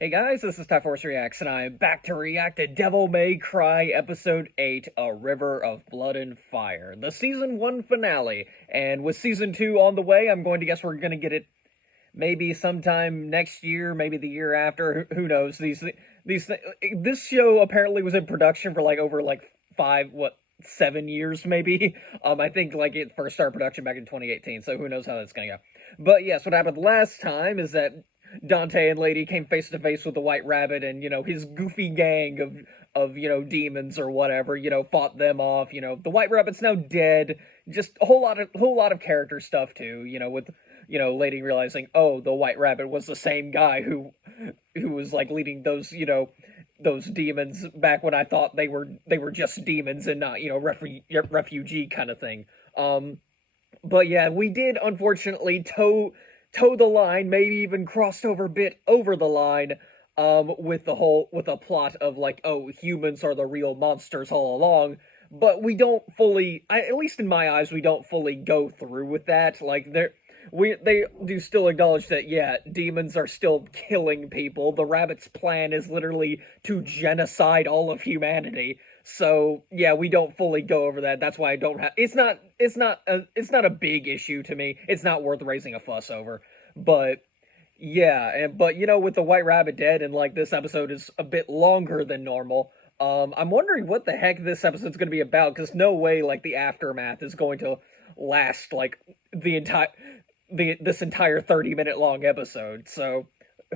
Hey guys, this is Typhorce Reacts, and I am back to react to Devil May Cry Episode 8, A River of Blood and Fire, the Season 1 finale. And with Season 2 on the way, I'm going to guess we're going to get it maybe sometime next year, maybe the year after, who knows. This show apparently was in production for over 7 years maybe. I think it first started production back in 2018, so who knows how that's going to go. But yes, what happened last time is that Dante and Lady came face to face with the White Rabbit and, his goofy gang of demons or whatever, fought them off. The White Rabbit's now dead. Just a whole lot of character stuff too, with Lady realizing, oh, the White Rabbit was the same guy who was leading those demons back when I thought they were just demons and not, refugee kind of thing. But yeah, we did unfortunately toe the line, maybe even crossed over a bit over the line, with a plot of oh, humans are the real monsters all along, but we don't fully, at least in my eyes, we don't fully go through with that. They do still acknowledge that, yeah, demons are still killing people. The rabbit's plan is literally to genocide all of humanity. So yeah, we don't fully go over that. That's why I don't have. It's not a big issue to me. It's not worth raising a fuss over. But yeah, but with the White Rabbit dead and this episode is a bit longer than normal. I'm wondering what the heck this episode's going to be about, because no way the aftermath is going to last this entire 30-minute long episode. So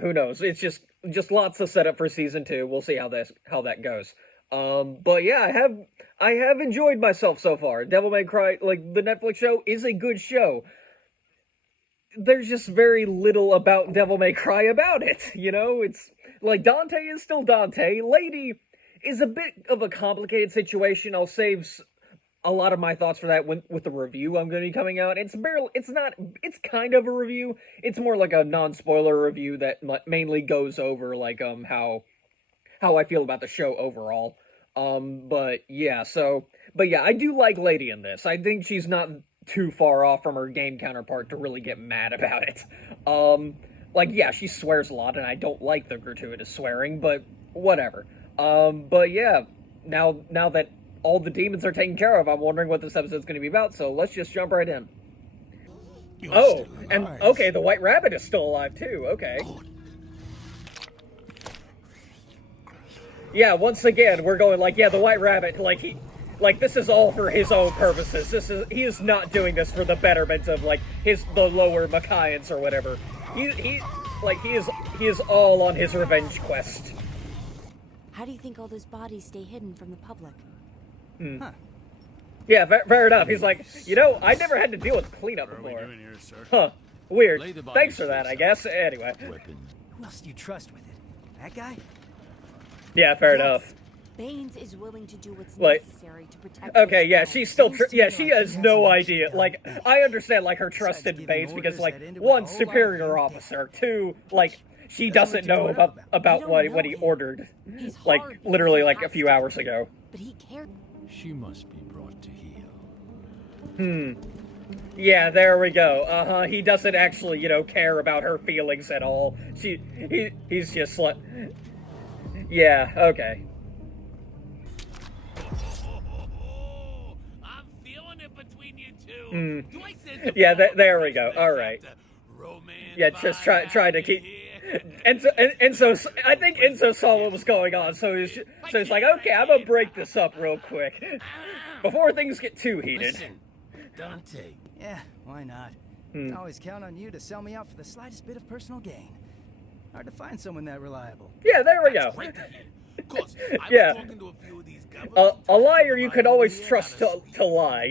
who knows? It's just lots of setup for season 2. We'll see how that goes. But yeah, I have enjoyed myself so far. Devil May Cry, the Netflix show, is a good show. There's just very little about Devil May Cry about it, It's Dante is still Dante. Lady is a bit of a complicated situation. I'll save a lot of my thoughts for that with the review I'm going to be coming out. It's kind of a review. It's more like a non-spoiler review that mainly goes over how I feel about the show overall. But yeah, I do like Lady in this. I think she's not too far off from her game counterpart to really get mad about it. Yeah, she swears a lot, and I don't like the gratuitous swearing, but whatever. But yeah, now that all the demons are taken care of, I'm wondering what this episode's going to be about, so let's just jump right in. Oh, and okay, the White Rabbit is still alive too, okay. Yeah, once again, we're going yeah, the White Rabbit, this is all for his own purposes. He is not doing this for the betterment of, the lower Makaians or whatever. He is all on his revenge quest. How do you think all those bodies stay hidden from the public? Huh. Yeah, fair enough. He's I never had to deal with cleanup before. What are we doing here, sir? Huh. Weird. Thanks for that, I guess. Anyway. Who else do you trust with it? That guy? Yeah, fair enough. Baines is willing to do what's Like- necessary to protect. Okay, his yeah, friends. she's still, yeah, she has no idea. I understand, her trust in Baines because, one, superior officer, two, she doesn't know about what he ordered, He's hard literally, because he a few has to. hours ago. But he cared. She must be brought to heel. Yeah, there we go. He doesn't actually, care about her feelings at all. He's just yeah, okay. I'm feeling it between you two. Do I sense Yeah, there we go. All right. romance Yeah, just vibe try to keep. here? Enzo, I think Enzo saw what was going on, so he's like, okay, I'm gonna break this up real quick before things get too heated. Listen, Dante. Yeah, why not? Can always count on you to sell me out for the slightest bit of personal gain. Hard to find someone that reliable. Yeah, there we go. Great to hear. Of course, I Yeah. was talking to a few of these government A liar you can always Yeah, trust about to lie,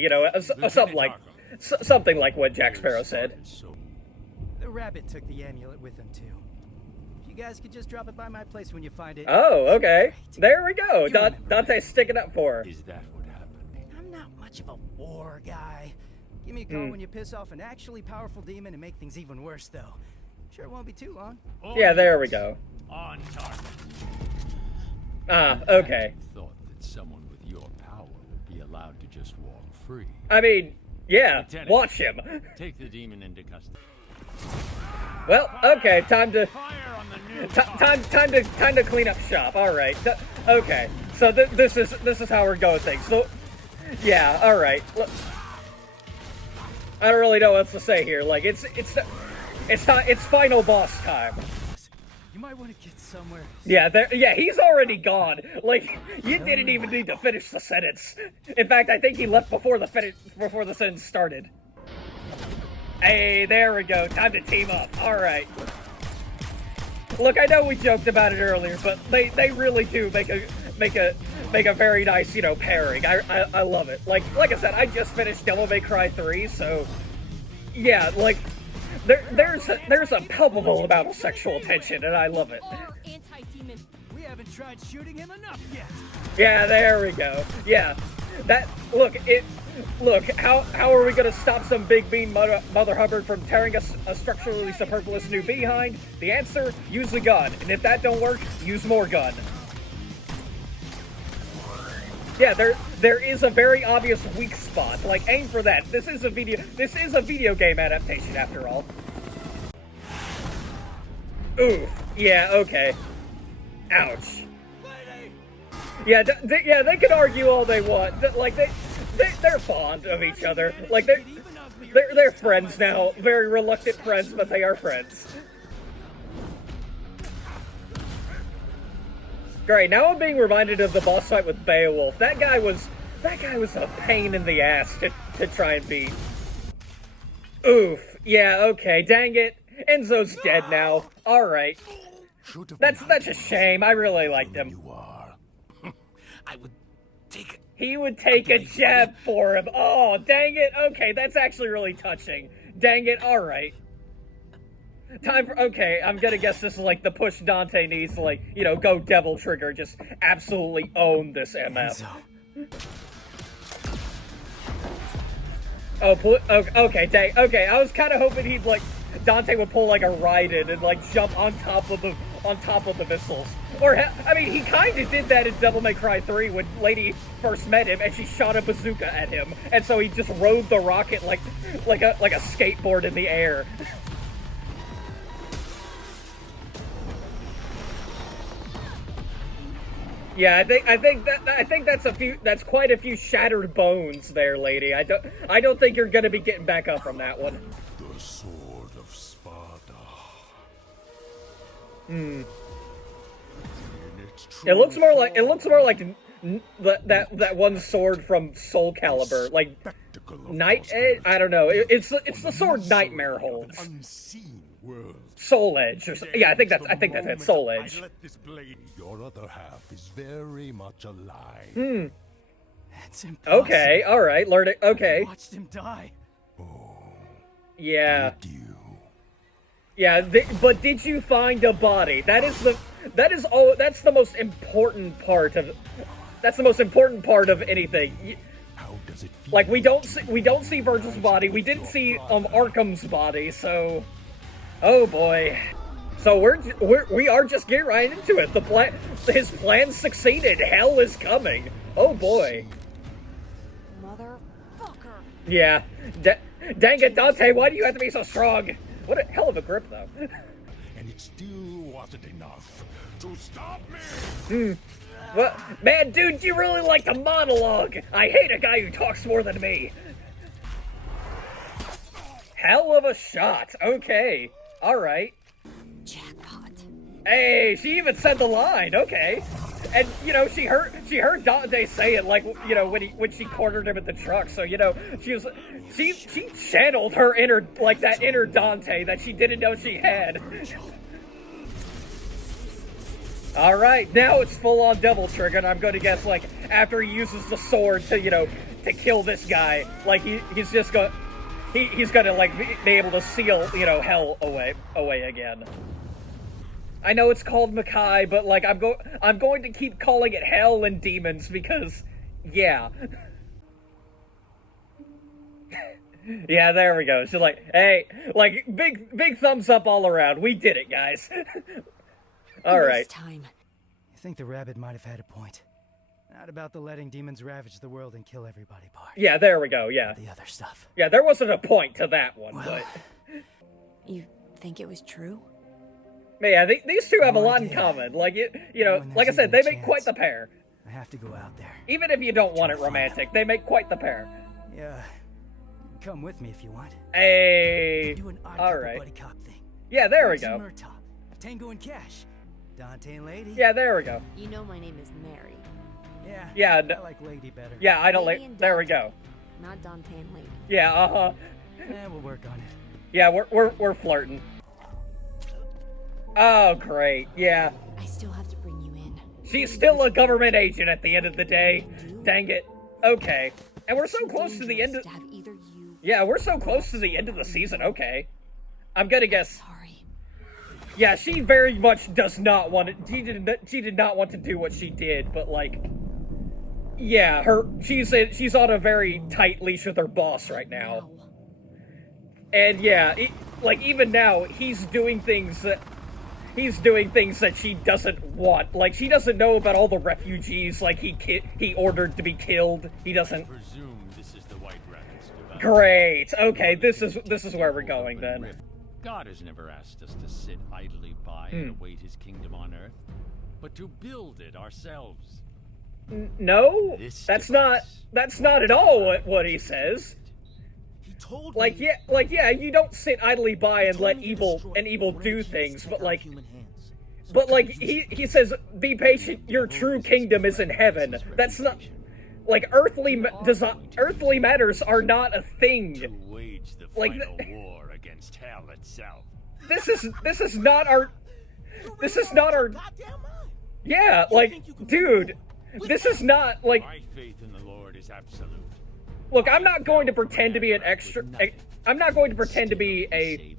something like what Jack Sparrow said. The rabbit took the amulet with him, too. If you guys could just drop it by my place when you find it. Oh, okay. There we go. You remember. Dante's sticking up for her. Is that what happened? I'm not much of a war guy. Give me a call when you piss off an actually powerful demon and make things even worse, though. Sure it won't be too long. Yeah, there we go. On target. Ah, okay. Thought that someone with your power would be allowed to just walk free. I mean, yeah, Lieutenant. watch him. Take the demon into custody. Well, okay, time to... Fire on the new Time to clean up shop. All right. Okay. So this is how we're going things. So yeah. All right. Look, I don't really know what else to say here. Like it's final boss time. You might want to get somewhere. Yeah, he's already gone. Like, you didn't even need to finish the sentence. In fact, I think he left before the sentence started. Hey, there we go. Time to team up. All right. Look, I know we joked about it earlier, but they really do make a very nice, you know, pairing. I love it. Like I said, I just finished Devil May Cry 3, so yeah, like. There's a palpable amount of sexual tension, and I love it. We haven't tried shooting him enough yet. Yeah, there we go. Yeah, look. How are we gonna stop some big bean Mother Hubbard from tearing us a structurally superfluous new behind? The answer: use a gun, and if that don't work, use more gun. Yeah, there is a very obvious weak spot. Like, aim for that. This is a video game adaptation after all. Oof. Yeah, okay. Ouch. Yeah, they can argue all they want. Like they're fond of each other. Like they're friends now. Very reluctant friends, but they are friends. Great, now I'm being reminded of the boss fight with Beowulf. That guy was a pain in the ass to try and beat. Oof. Yeah, okay, dang it. Enzo's dead now. Alright. That's a shame. I really liked him. You are. I would take. He would take a jab for him. Oh, dang it. Okay, that's actually really touching. Dang it. Alright. Okay, I'm gonna guess this is like the push Dante needs to, like, you know, go Devil Trigger, just absolutely own this MF. Okay, dang, okay, I was kind of hoping he'd, like, Dante would pull, like, a Raiden and, like, jump on top of the missiles. Or, I mean, he kind of did that in Devil May Cry 3 when Lady first met him and she shot a bazooka at him, and so he just rode the rocket like a skateboard in the air. Yeah, I think that's quite a few shattered bones there, lady. I don't think you're gonna be getting back up from that one. The sword of Sparta. It looks more like that one sword from Soul Calibur, like Night Edge. I don't know. It's the sword Nightmare holds. Unseen world. Soul Edge, or yeah, I think that's it. Soul Edge. Your other half is very much alive. That's impossible. Okay, all right, learn it. Okay. I watched him die. Yeah. Did you? Yeah, but did you find a body? That's the most important part of. That's the most important part of anything. How does it feel? Like we don't see Virgil's body. We didn't see Arkham's body. So, oh boy. So we are just getting right into it. His plan succeeded. Hell is coming. Oh boy. Motherfucker. Yeah. Dang it, Dante. Why do you have to be so strong? What a hell of a grip, though. And it still wasn't enough to stop me. What? Man, dude, you really like to monologue. I hate a guy who talks more than me. Hell of a shot. Okay. All right. Jackpot. Hey, she even said the line. Okay. And you know, she heard Dante say it, like, you know, when she cornered him at the truck. So, you know, she channeled her inner Dante that she didn't know she had. All right, now it's full on Devil Trigger, and I'm going to guess, like, after he uses the sword to, you know, to kill this guy, like he's just going he's gonna, like, be able to seal, you know, hell away again. I know it's called Makai, but, like, I'm going to keep calling it hell and demons because, yeah. Yeah, there we go. She's like, hey, like, big thumbs up all around. We did it, guys. All right. This time. I think the rabbit might have had a point. Not about the letting demons ravage the world and kill everybody part. Yeah, there we go, yeah. The other stuff. Yeah, there wasn't a point to that one, Well, but... You think it was true? But yeah, these two have a No lot in idea. common. Like, When like I there's said, even they a make quite chance. the pair. I have to go out there. Even if you don't want it romantic, they make quite the pair. Yeah. Come with me if you want. Hey, Do an odd all couple right. buddy cop thing. Yeah, there we Rex and go. Murtaugh, Tango and Cash. Dante and Lady. Yeah, there we go. You know my name is Mary, Yeah. Yeah, I like Lady better. Yeah, I don't Lady like. and There we Dante. go. not Dante and Lady. Yeah, We'll work on it. Yeah, we're flirting. Oh, great. Yeah, I still have to bring you in. she's still a government agent at the end of the day. Dang it. Okay, and we're so Too close to the end of. dangerous to have either you. Yeah, we're so close to the end of the season. Okay, I'm gonna guess. Sorry. Yeah, she very much does not want it. She did not want to do what she did, but like, yeah, she's on a very tight leash with her boss right now, and yeah, like even now he's doing things that she doesn't want. Like she doesn't know about all the refugees like he ordered to be killed. He doesn't. Presume this is the White Rabbit's development. Great. Okay, this is where we're going then. God has never asked us to sit idly by and await his kingdom on earth, but to build it ourselves. No, This that's device. not at all what he says. He told Like me yeah, you don't sit idly by and told let me to evil destroy and evil one do genius things, tech but out of like human hands. So but I like could use he says be patient, your true kingdom is in heaven. That's not like earthly matters are not a To thing. wage the Like final war against hell itself. This is not our Goddamn mind. yeah, like dude, this is not like My faith in the Lord is absolute. look, I'm not going to pretend to be an extra I'm not going to pretend to be Saved me.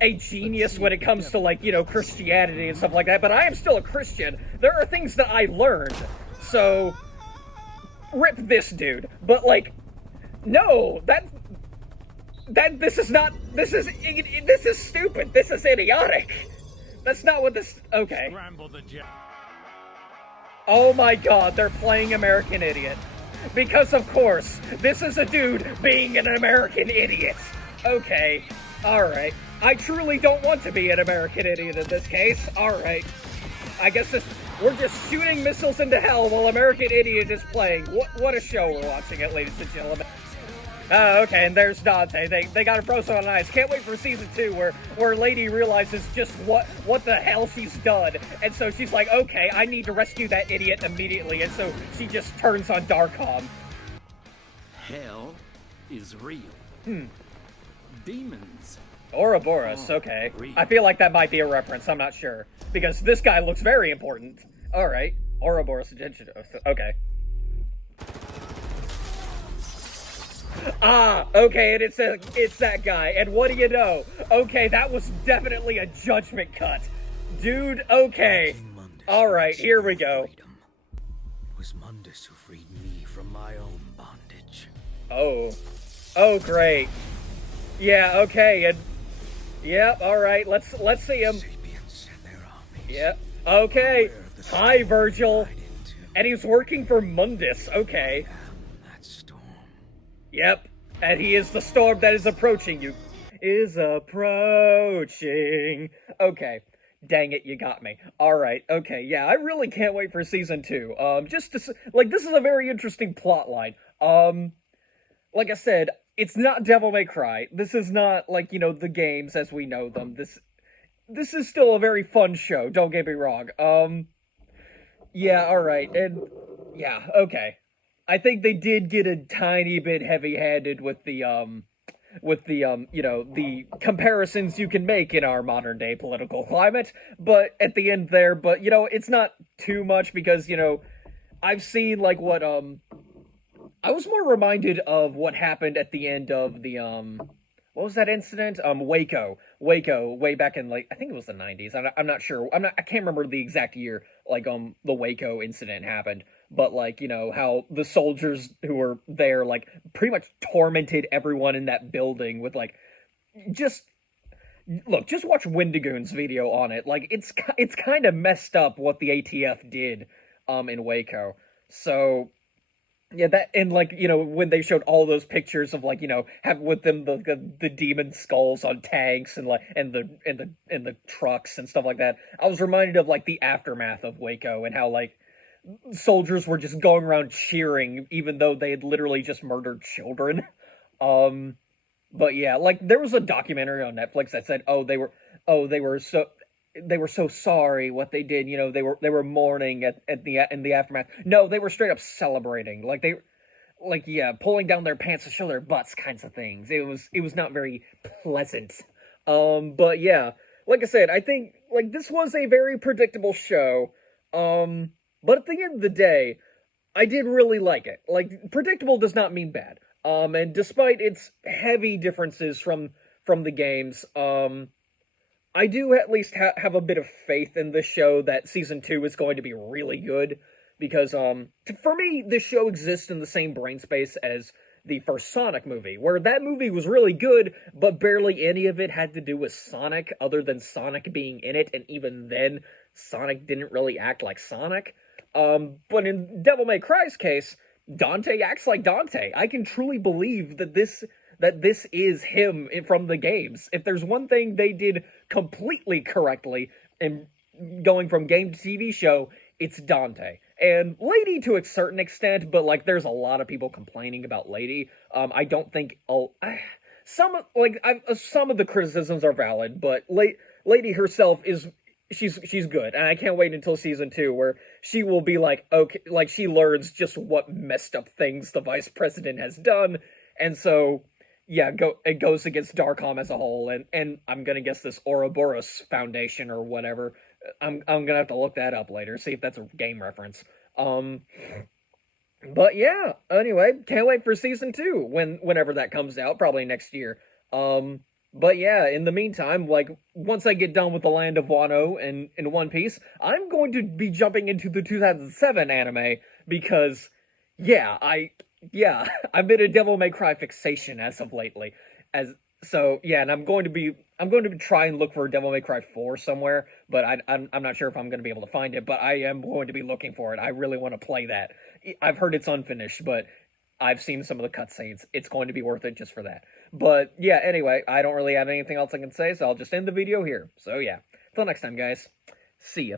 a genius when it comes to like, Christianity and stuff like that, but I am still a Christian. There are things that I learned. So rip this dude. But like no, this is stupid. This is idiotic. That's not what this okay. Scramble the jet. Oh my god, they're playing American Idiot. Because of course, this is a dude being an American idiot. Okay, alright. I truly don't want to be an American idiot in this case. Alright. I guess we're just shooting missiles into hell while American Idiot is playing. What a show we're watching it, ladies and gentlemen. Oh, okay, and there's Dante. They got a frozen on ice. Can't wait for season 2 where Lady realizes just what the hell she's done. And so she's like, okay, I need to rescue that idiot immediately. And so she just turns on Darkon. Hell is real. Demons. Ouroboros, okay. real. I feel like that might be a reference, I'm not sure. Because this guy looks very important. Alright, Ouroboros attention. Okay. Ah, okay, and it's that guy. And what do you know? Okay, that was definitely a judgment cut. Dude, okay. King Mundus Alright, frees here you we from go. freedom. It was Mundus who freed me from my own bondage. Oh. Oh, great. Yeah, okay, and... Yep, alright, let's see him. Sapiens and their armies. Yep. Okay. Aware of the Hi, storm Virgil. we ride into. And he's working for Mundus, okay. That storm. Yep, and he is the storm that is approaching you. Is approaching. Okay, dang it, you got me. Alright, okay, yeah, I really can't wait for season 2. Just to, like, this is a very interesting plot line. Like I said, it's not Devil May Cry. This is not, like, the games as we know them. This is still a very fun show, don't get me wrong. Yeah, alright, and, yeah, okay. I think they did get a tiny bit heavy-handed with the the comparisons you can make in our modern-day political climate, but at the end there, but, it's not too much because, I've seen, like, what, I was more reminded of what happened at the end of the, what was that incident? Waco, way back in, like, I think it was the 90s. I'm not sure. I can't remember the exact year, like, the Waco incident happened. But, like, how the soldiers who were there, like, pretty much tormented everyone in that building with, like, just watch Wendigoon's video on it. Like, it's kind of messed up what the ATF did, in Waco. So, Yeah, that, and like, you know, when they showed all those pictures of, like, you know, have with them the demon skulls on tanks and like and the trucks and stuff like that, I was reminded of like the aftermath of Waco and how like soldiers were just going around cheering even though they had literally just murdered children. But yeah, like there was a documentary on Netflix that said, they were so sorry what they did. You know, they were mourning at the in the aftermath. No, they were straight up celebrating. Yeah, pulling down their pants to show their butts, kinds of things. It was not very pleasant. But yeah, like I said, I think like this was a very predictable show. But at the end of the day, I did really like it. Like, predictable does not mean bad. And despite its heavy differences from the games, I do at least have a bit of faith in this show that season 2 is going to be really good. Because, for me, this show exists in the same brain space as the first Sonic movie, where that movie was really good, but barely any of it had to do with Sonic, other than Sonic being in it, and even then, Sonic didn't really act like Sonic. But in Devil May Cry's case, Dante acts like Dante. I can truly believe that this is him from the games. If there's one thing they did completely correctly in going from game to TV show, it's Dante. And Lady to a certain extent, but like there's a lot of people complaining about Lady. I don't think some of the criticisms are valid, but Lady herself she's good, and I can't wait until season 2 where she will be like, okay, like she learns just what messed up things the vice president has done, and so yeah, it goes against Darkholm as a whole, and I'm gonna guess this Ouroboros Foundation or whatever. I'm gonna have to look that up later, see if that's a game reference. But yeah, anyway, can't wait for season 2 whenever that comes out, probably next year. But yeah, in the meantime, like, once I get done with the Land of Wano and in One Piece, I'm going to be jumping into the 2007 anime, because, I've been a Devil May Cry fixation as of lately. And I'm going to try and look for Devil May Cry 4 somewhere, but I'm not sure if I'm going to be able to find it, but I am going to be looking for it. I really want to play that. I've heard it's unfinished, but I've seen some of the cutscenes. It's going to be worth it just for that. But yeah, anyway, I don't really have anything else I can say, so I'll just end the video here. So yeah, till next time, guys. See ya.